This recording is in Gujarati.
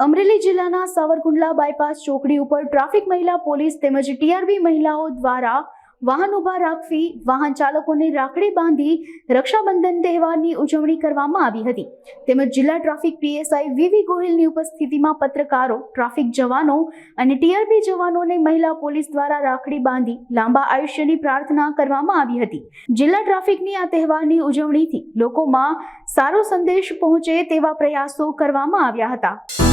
અમરેલી જિલ્લાના સાવરકુંડલા બાયપાસ ચોકડી ઉપર ટ્રાફિક મહિલા પોલીસ તેમજ ટીઆરબી મહિલાઓ દ્વારા વાહન ઉભા રાખવી વાહન ચાલકોને રાખડી બાંધી રક્ષાબંધન તહેવારની ઉજવણી કરવામાં આવી હતી તેમજ જિલ્લા ટ્રાફિક પીએસઆઈ વીવી ગોહિલની ઉપસ્થિતિમાં પત્રકારો ટ્રાફિક જવાનો અને ટીઆરબી જવાનોને મહિલા પોલીસ દ્વારા રાખડી બાંધી લાંબા આયુષ્યની પ્રાર્થના કરવામાં આવી હતી। જિલ્લા ટ્રાફિકની આ તહેવારની ઉજવણીથી લોકોમાં સારો સંદેશ પહોંચે તેવા પ્રયાસો કરવામાં આવ્યા હતા।